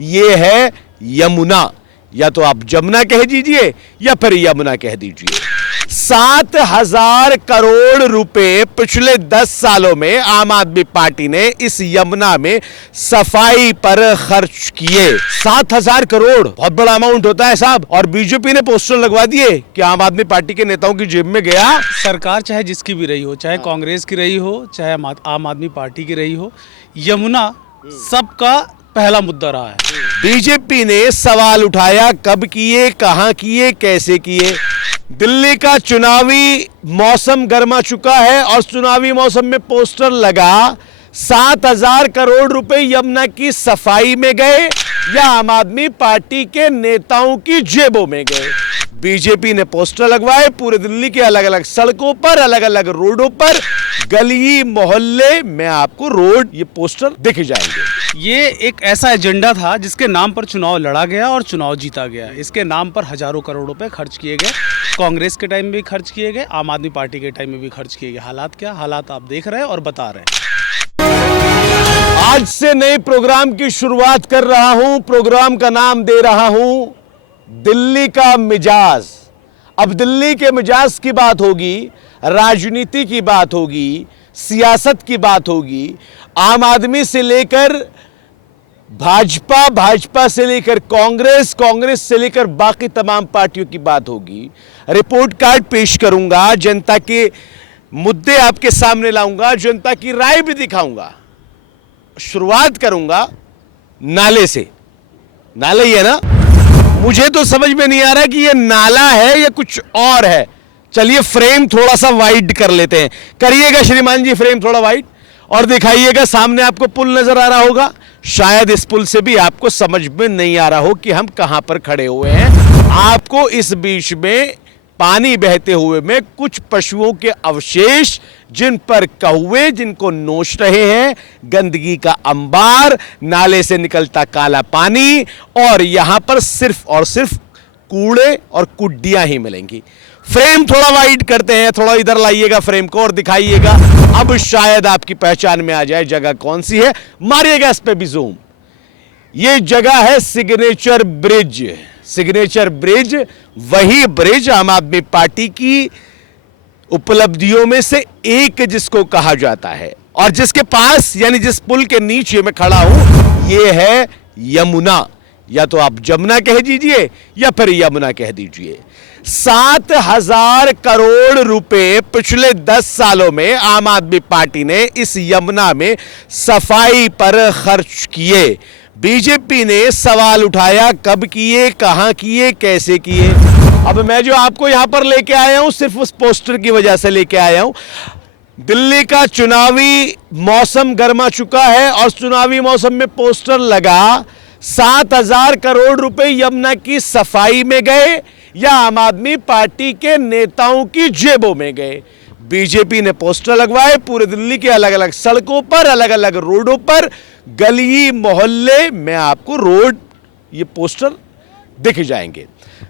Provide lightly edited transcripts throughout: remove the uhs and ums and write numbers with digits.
ये है यमुना, या तो आप जमुना कह दीजिए या फिर यमुना कह दीजिए। 7,000 करोड़ रुपए पिछले 10 सालों में आम आदमी पार्टी ने इस यमुना में सफाई पर खर्च किए। 7,000 करोड़ बहुत बड़ा अमाउंट होता है साहब। और बीजेपी ने पोस्टर लगवा दिए कि आम आदमी पार्टी के नेताओं की जेब में गया। सरकार चाहे जिसकी भी रही हो, चाहे कांग्रेस की रही हो, चाहे आम आदमी पार्टी की रही हो, यमुना सबका पहला मुद्दा रहा है। बीजेपी ने सवाल उठाया, कब किए, कहां किए, कैसे किए। दिल्ली का चुनावी मौसम गर्मा चुका है और चुनावी मौसम में पोस्टर लगा। 7,000 करोड़ रुपए यमुना की सफाई में गए या आम आदमी पार्टी के नेताओं की जेबों में गए। बीजेपी ने पोस्टर लगवाए पूरे दिल्ली के अलग अलग सड़कों पर, अलग अलग रोडों पर, गली मोहल्ले में आपको रोड ये पोस्टर दिख जाएंगे। ये एक ऐसा एजेंडा था जिसके नाम पर चुनाव लड़ा गया और चुनाव जीता गया। इसके नाम पर हजारों करोड़ रुपए खर्च किए गए। कांग्रेस के टाइम में भी खर्च किए गए, आम आदमी पार्टी के टाइम में भी खर्च किए गए। हालात क्या, हालात आप देख रहे हैं और बता रहे हैं। आज से नए प्रोग्राम की शुरुआत कर रहा हूं। प्रोग्राम का नाम दे रहा हूं दिल्ली का मिजाज। अब दिल्ली के मिजाज की बात होगी, राजनीति की बात होगी, सियासत की बात होगी, आम आदमी से लेकर भाजपा, भाजपा से लेकर कांग्रेस, कांग्रेस से लेकर बाकी तमाम पार्टियों की बात होगी। रिपोर्ट कार्ड पेश करूंगा, जनता के मुद्दे आपके सामने लाऊंगा, जनता की राय भी दिखाऊंगा। शुरुआत करूंगा नाले से। नाले ही है ना? मुझे तो समझ में नहीं आ रहा कि ये नाला है या कुछ और है। चलिए फ्रेम थोड़ा सा वाइड कर लेते हैं। करिएगा श्रीमान जी फ्रेम थोड़ा वाइड और दिखाइएगा। सामने आपको पुल नजर आ रहा होगा। शायद इस पुल से भी आपको समझ में नहीं आ रहा हो कि हम कहां पर खड़े हुए हैं। आपको इस बीच में पानी बहते हुए में कुछ पशुओं के अवशेष, जिन पर कौवे जिनको नोच रहे हैं, गंदगी का अंबार, नाले से निकलता काला पानी, और यहां पर सिर्फ और सिर्फ कूड़े और कुड्डियां ही मिलेंगी। फ्रेम थोड़ा वाइड करते हैं, थोड़ा इधर लाइएगा फ्रेम को और दिखाइएगा। अब शायद आपकी पहचान में आ जाए जगह कौन सी है। मारिएगा इस पे भी जूम। ये जगह है सिग्नेचर ब्रिज। सिग्नेचर ब्रिज वही ब्रिज आम आदमी पार्टी की उपलब्धियों में से एक जिसको कहा जाता है, और जिसके पास यानी जिस पुल के नीचे मैं खड़ा हूं ये है यमुना, या तो आप जमुना कह दीजिए या फिर यमुना कह दीजिए। 7,000 करोड़ रुपए पिछले 10 सालों में आम आदमी पार्टी ने इस यमुना में सफाई पर खर्च किए। बीजेपी ने सवाल उठाया, कब किए, कहां किए, कैसे किए। अब मैं जो आपको यहां पर लेके आया हूं सिर्फ उस पोस्टर की वजह से लेके आया हूं। दिल्ली का चुनावी मौसम गर्मा चुका है और चुनावी मौसम में पोस्टर लगा। 7,000 करोड़ रुपए यमुना की सफाई में गए या आम आदमी पार्टी के नेताओं की जेबों में गए। बीजेपी ने पोस्टर लगवाए पूरे दिल्ली के अलग अलग सड़कों पर, अलग अलग रोडों पर, गली मोहल्ले में आपको रोड ये पोस्टर दिख जाएंगे।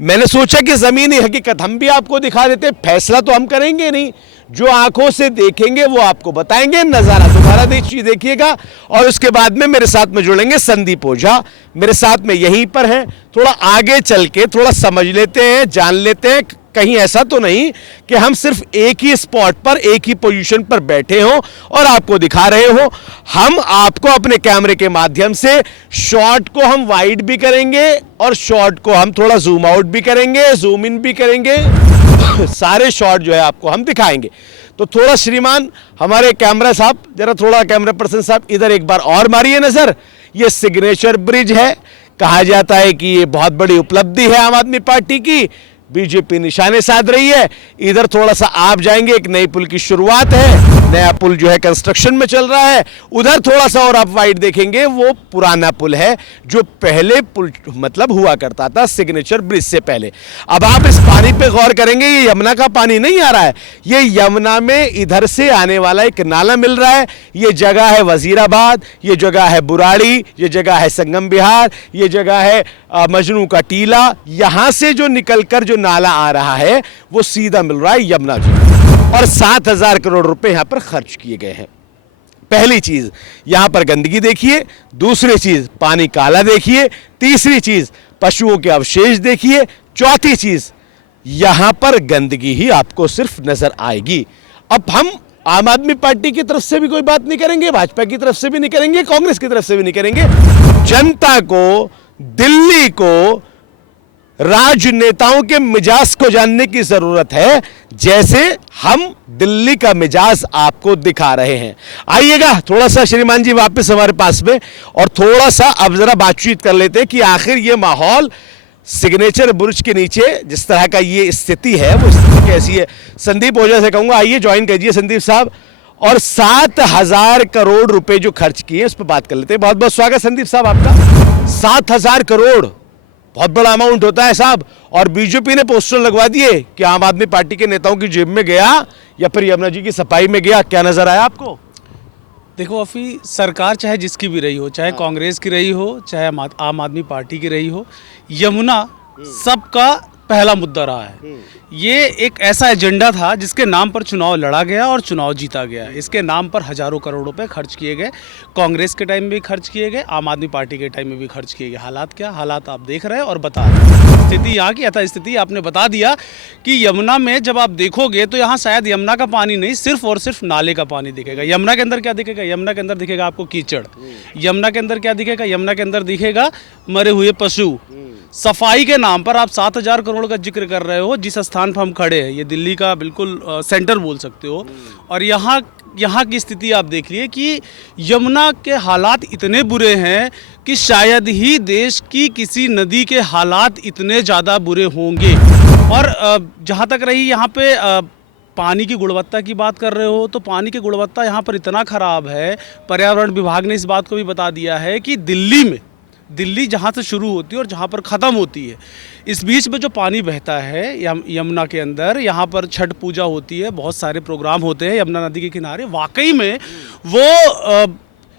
मैंने सोचा कि जमीनी हकीकत हम भी आपको दिखा देते। फैसला तो हम करेंगे नहीं, जो आंखों से देखेंगे वो आपको बताएंगे। नजारा दोबारा देखिएगा और उसके बाद में मेरे साथ में जुड़ेंगे संदीप ओझा, मेरे साथ में यहीं पर हैं। थोड़ा आगे चल के थोड़ा समझ लेते हैं, जान लेते हैं। कहीं ऐसा तो नहीं कि हम सिर्फ एक ही स्पॉट पर, एक ही पोजीशन पर बैठे हों और आपको दिखा रहे हो। हम आपको अपने कैमरे के माध्यम से शॉट को हम वाइड भी करेंगे और शॉट को हम थोड़ा जूम आउट भी करेंगे, जूम इन भी करेंगे। सारे शॉट जो है आपको हम दिखाएंगे। तो थोड़ा श्रीमान हमारे कैमरा साहब, जरा थोड़ा कैमरा पर्सन साहब इधर एक बार और मारिए नजर। ये सिग्नेचर ब्रिज है। कहा जाता है कि ये बहुत बड़ी उपलब्धि है आम आदमी पार्टी की। बीजेपी निशाने साध रही है। इधर थोड़ा सा आप जाएंगे, एक नई पुल की शुरुआत है, नया पुल जो है कंस्ट्रक्शन में चल रहा है। उधर थोड़ा सा और आप वाइड देखेंगे, वो पुराना पुल है जो पहले पुल मतलब हुआ करता था सिग्नेचर ब्रिज से पहले। अब आप इस पानी पे गौर करेंगे, ये यमुना का पानी नहीं आ रहा है, ये यमुना में इधर से आने वाला एक नाला मिल रहा है। ये जगह है वजीराबाद, ये जगह है बुराड़ी, ये जगह है संगम विहार, ये जगह है मजनू का टीला। यहां से जो निकलकर जो नाला आ रहा है वो सीधा मिल रहा है यमुना जी, और 7,000 करोड़ रुपए यहां पर खर्च किए गए हैं। पहली चीज यहां पर गंदगी देखिए, दूसरी चीज पानी काला देखिए, तीसरी चीज पशुओं के अवशेष देखिए, चौथी चीज यहां पर गंदगी ही आपको सिर्फ नजर आएगी। अब हम आम आदमी पार्टी की तरफ से भी कोई बात नहीं करेंगे, भाजपा की तरफ से भी नहीं करेंगे, कांग्रेस की तरफ से भी नहीं करेंगे। जनता को, दिल्ली को, राजनेताओं के मिजाज को जानने की जरूरत है, जैसे हम दिल्ली का मिजाज आपको दिखा रहे हैं। आइएगा थोड़ा सा श्रीमान जी वापस हमारे पास में, और थोड़ा सा अब जरा बातचीत कर लेते हैं कि आखिर ये माहौल सिग्नेचर बुर्ज के नीचे जिस तरह का ये स्थिति है वो स्थिति कैसी है। संदीप ओझा से कहूंगा आइए ज्वाइन कीजिए संदीप साहब, और 7,000 करोड़ रुपए जो खर्च किए उस पर बात कर लेते हैं। बहुत बहुत स्वागत संदीप साहब आपका। 7,000 करोड़ बहुत बड़ा अमाउंट होता है साहब, और बीजेपी ने पोस्टर लगवा दिए कि आम आदमी पार्टी के नेताओं की जेब में गया या फिर यमुना जी की सफाई में गया। क्या नजर आया आपको? देखो अभी सरकार चाहे जिसकी भी रही हो, चाहे कांग्रेस की रही हो, चाहे आम आदमी पार्टी की रही हो, यमुना सबका पहला मुद्दा रहा है। ये एक ऐसा एजेंडा था जिसके नाम पर चुनाव लड़ा गया और चुनाव जीता गया। इसके नाम पर हजारों करोड़ रुपए खर्च किए गए, कांग्रेस के टाइम में भी खर्च किए गए, आम आदमी पार्टी के टाइम में भी खर्च किए गए। हालात क्या? हालात आप देख रहे हैं और बता रहे हैं। स्थिति यहाँ की यथा स्थिति आपने बता दिया कि यमुना में जब आप देखोगे तो यहाँ शायद यमुना का पानी नहीं, सिर्फ और सिर्फ नाले का पानी दिखेगा। यमुना के अंदर क्या दिखेगा? यमुना के अंदर दिखेगा आपको कीचड़। यमुना के अंदर क्या दिखेगा? यमुना के अंदर दिखेगा मरे हुए पशु। सफाई के नाम पर आप 7,000 करोड़ का जिक्र कर रहे हो। जिस स्थान पर हम खड़े हैं, ये दिल्ली का बिल्कुल सेंटर बोल सकते हो, और यहाँ की स्थिति आप देख लिए कि यमुना के हालात इतने बुरे हैं कि शायद ही देश की किसी नदी के हालात इतने ज़्यादा बुरे होंगे। और जहाँ तक रही यहाँ पे पानी की गुणवत्ता की बात कर रहे हो, तो पानी की गुणवत्ता यहाँ पर इतना ख़राब है, पर्यावरण विभाग ने इस बात को भी बता दिया है कि दिल्ली जहाँ से शुरू होती है और जहाँ पर ख़त्म होती है, इस बीच में जो पानी बहता है यमुना के अंदर, यहाँ पर छठ पूजा होती है, बहुत सारे प्रोग्राम होते हैं यमुना नदी के किनारे। वाकई में वो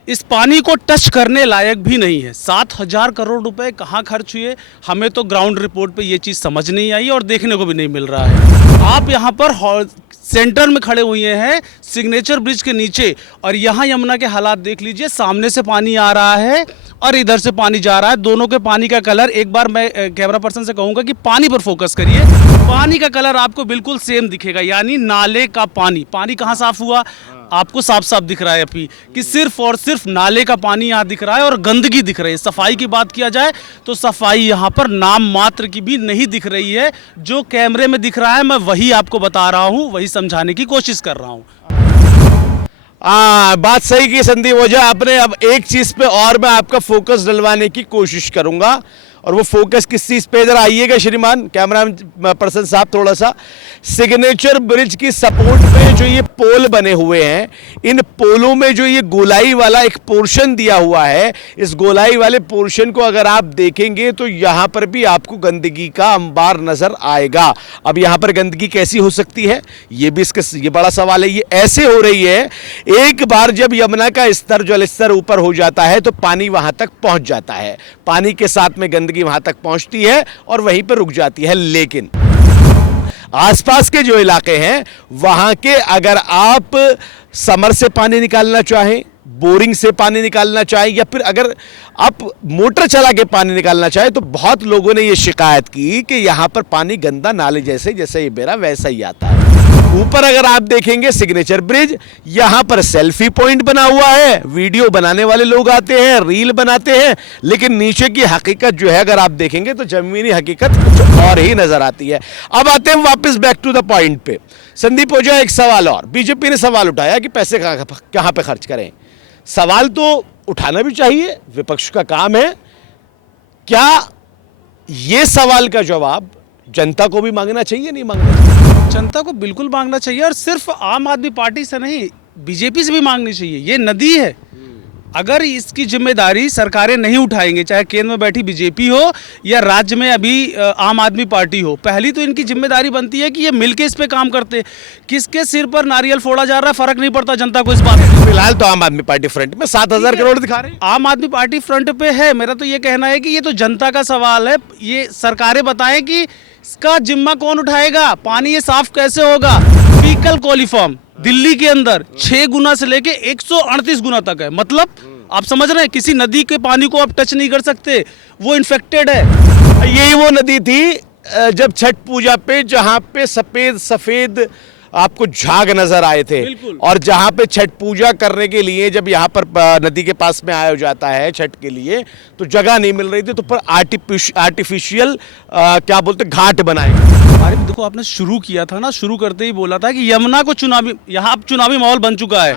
इस पानी को टच करने लायक भी नहीं है। 7,000 करोड़ रुपए कहाँ खर्च हुए, हमें तो ग्राउंड रिपोर्ट पे ये चीज़ समझ नहीं आई और देखने को भी नहीं मिल रहा है। आप यहाँ पर सेंटर में खड़े हुए हैं सिग्नेचर ब्रिज के नीचे, और यहाँ यमुना के हालात देख लीजिए। सामने से पानी आ रहा है और इधर से पानी जा रहा है। दोनों के पानी का कलर, एक बार मैं कैमरा पर्सन से कहूँगा कि पानी पर फोकस करिए, पानी का कलर आपको बिल्कुल सेम दिखेगा। यानी नाले का पानी कहाँ साफ हुआ? आपको साफ साफ दिख रहा है अभी कि सिर्फ और सिर्फ नाले का पानी यहाँ दिख रहा है, और गंदगी दिख रही है। सफाई की बात किया जाए तो सफाई यहाँ पर नाम मात्र की भी नहीं दिख रही है। जो कैमरे में दिख रहा है मैं वही आपको बता रहा हूँ, वही समझाने की कोशिश कर रहा हूँ। बात सही की संदीप ओझा आपने। अब एक चीज पे और मैं आपका फोकस डलवाने की कोशिश करूंगा, और वो फोकस किस चीज पे? जरा आइएगा श्रीमान कैमरा पर्सन साहब, थोड़ा सा सिग्नेचर ब्रिज की सपोर्ट पे जो ये पोल बने हुए हैं, इन पोलों में जो ये गोलाई वाला एक पोर्शन दिया हुआ है, इस गोलाई वाले पोर्शन को अगर आप देखेंगे तो यहाँ पर भी आपको गंदगी का अंबार नजर आएगा। अब यहाँ पर गंदगी कैसी हो सकती है, ये भी ये बड़ा सवाल है। ये ऐसे हो रही है, एक बार जब यमुना का स्तर, जल स्तर ऊपर हो जाता है तो पानी वहां तक पहुंच जाता है, पानी के साथ में गंदगी वहां तक पहुंचती है और वहीं पर रुक जाती है। लेकिन आसपास के जो इलाके हैं वहां के, अगर आप समर से पानी निकालना चाहें, बोरिंग से पानी निकालना चाहें, या फिर अगर आप मोटर चला के पानी निकालना चाहें, तो बहुत लोगों ने यह शिकायत की कि यहां पर पानी गंदा नाले जैसे ये बेरा वैसा ही आता है। ऊपर अगर आप देखेंगे सिग्नेचर ब्रिज, यहां पर सेल्फी पॉइंट बना हुआ है, वीडियो बनाने वाले लोग आते हैं, रील बनाते हैं, लेकिन नीचे की हकीकत जो है अगर आप देखेंगे तो जमीनी हकीकत कुछ और ही नजर आती है। अब आते हैं वापस बैक टू द पॉइंट पे। संदीप ओझा, एक सवाल और, बीजेपी ने सवाल उठाया कि पैसे कहां पे खर्च करें। सवाल तो उठाना भी चाहिए, विपक्ष का काम है। क्या ये सवाल का जवाब जनता को भी मांगना चाहिए, नहीं मांगना चाहिए? जनता को बिल्कुल मांगना चाहिए, और सिर्फ आम आदमी पार्टी से नहीं, बीजेपी से भी मांगनी चाहिए। ये नदी है, अगर इसकी जिम्मेदारी सरकारें नहीं उठाएंगे, चाहे केंद्र में बैठी बीजेपी हो या राज्य में अभी आम आदमी पार्टी हो, पहली तो इनकी जिम्मेदारी बनती है कि ये मिलके इस पे काम करते। किसके सिर पर नारियल फोड़ा जा रहा है फर्क नहीं पड़ता जनता को इस बात में। फिलहाल तो आम आदमी पार्टी फ्रंट में 7,000 करोड़ दिखा रहे हैं। आम आदमी पार्टी फ्रंट पे है। मेरा तो ये कहना है कि ये तो जनता का सवाल है। ये सरकारें बताएं कि इसका जिम्मा कौन उठाएगा, पानी ये साफ कैसे होगा। फीकल कोलिफॉर्म दिल्ली के अंदर 6 गुना से लेके 138 गुना तक है। मतलब आप समझ रहे हैं, किसी नदी के पानी को आप टच नहीं कर सकते, वो इन्फेक्टेड है। यही वो नदी थी जब छठ पूजा पे, जहां पे सफेद सफेद आपको झाग नजर आए थे। बिल्कुल। और जहां पे छठ पूजा करने के लिए जब यहाँ पर नदी के पास में आया जाता है छठ के लिए, तो जगह नहीं मिल रही थी, तो पर आर्टिफिशियल क्या बोलते घाट बनाए। अरे देखो, आपने शुरू किया था ना, शुरू करते ही बोला था कि यमुना को चुनावी, यहाँ अब चुनावी माहौल बन चुका है।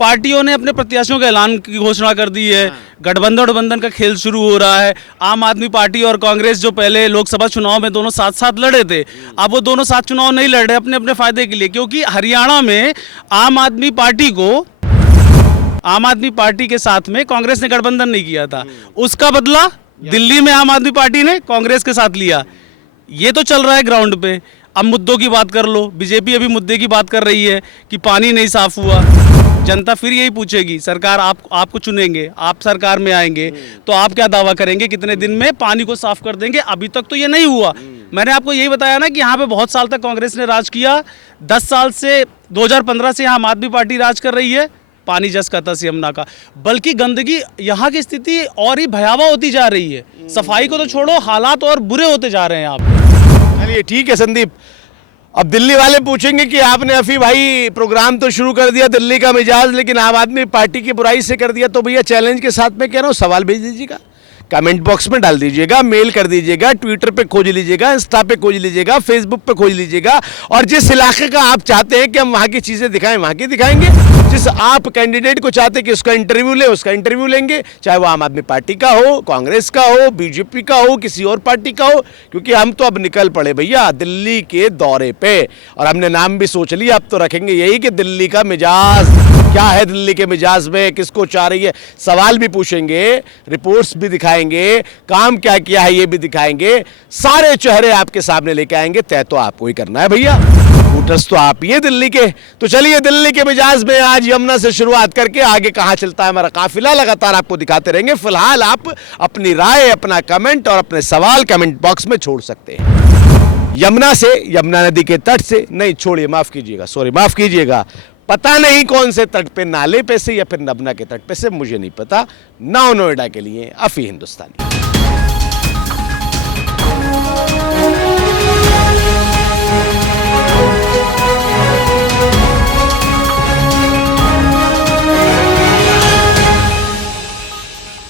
पार्टियों ने अपने प्रत्याशियों के ऐलान की घोषणा कर दी है, गठबंधन का खेल शुरू हो रहा है। आम आदमी पार्टी और कांग्रेस जो पहले लोकसभा चुनाव में दोनों साथ साथ लड़े थे, अब वो दोनों साथ चुनाव नहीं लड़ रहे अपने अपने फायदे के लिए, क्योंकि हरियाणा में आम आदमी पार्टी के साथ में कांग्रेस ने गठबंधन नहीं किया था, उसका बदला दिल्ली में आम आदमी पार्टी ने कांग्रेस के साथ लिया। ये तो चल रहा है ग्राउंड पे। अब मुद्दों की बात कर लो, बीजेपी अभी मुद्दे की बात कर रही है कि पानी नहीं साफ हुआ। जनता फिर यही पूछेगी, सरकार आपको चुनेंगे, आप सरकार में आएंगे तो आप क्या दावा करेंगे, कितने दिन में पानी को साफ कर देंगे। अभी तक तो ये नहीं हुआ। मैंने आपको यही बताया ना कि यहाँ पे बहुत साल तक कांग्रेस ने राज किया, 10 साल से 2015 से यहाँ आम आदमी पार्टी राज कर रही है। पानी जस का तस यमुना का, बल्कि गंदगी यहाँ की स्थिति और ही भयावह होती जा रही है। सफाई को तो छोड़ो, हालात और बुरे होते जा रहे हैं यहाँ पे। चलिए ठीक है संदीप, अब दिल्ली वाले पूछेंगे कि आपने अभी भाई प्रोग्राम तो शुरू कर दिया दिल्ली का मिजाज, लेकिन आम आदमी पार्टी की बुराई से कर दिया, तो भैया चैलेंज के साथ में कह रहा हूँ, सवाल भेज दीजिएगा, कमेंट बॉक्स में डाल दीजिएगा, मेल कर दीजिएगा, ट्विटर पे खोज लीजिएगा, इंस्टा पे खोज लीजिएगा, फेसबुक पे खोज लीजिएगा, और जिस इलाके का आप चाहते हैं कि हम वहाँ की चीज़ें दिखाएं वहाँ की दिखाएंगे। जिस आप कैंडिडेट को चाहते हैं कि उसका इंटरव्यू ले, उसका इंटरव्यू लेंगे, चाहे वो आम आदमी पार्टी का हो, कांग्रेस का हो, बीजेपी का हो, किसी और पार्टी का हो, क्योंकि हम तो अब निकल पड़े भैया दिल्ली के दौरे पे। और हमने नाम भी सोच लिया, अब तो रखेंगे यही कि दिल्ली का मिजाज क्या है, दिल्ली के मिजाज में किसको चाह रही है। सवाल भी पूछेंगे, रिपोर्ट्स भी दिखाएंगे, काम क्या किया है ये भी दिखाएंगे, सारे चेहरे आपके सामने लेके आएंगे। तय तो आपको ही करना है भैया, वोटर्स तो आप ही है दिल्ली के। तो चलिए दिल्ली के मिजाज में आज यमुना से शुरुआत करके आगे कहां चलता है हमारा काफिला, लगातार आपको दिखाते रहेंगे। फिलहाल आप अपनी राय, अपना कमेंट और अपने सवाल कमेंट बॉक्स में छोड़ सकते हैं। यमुना से, यमुना नदी के तट से नहीं, छोड़िए, माफ कीजिएगा, पता नहीं कौन से तट पे, नाले पे से या फिर नबना के तट पे से, मुझे नहीं पता। नौ नोएडा के लिए अफी हिंदुस्तानी।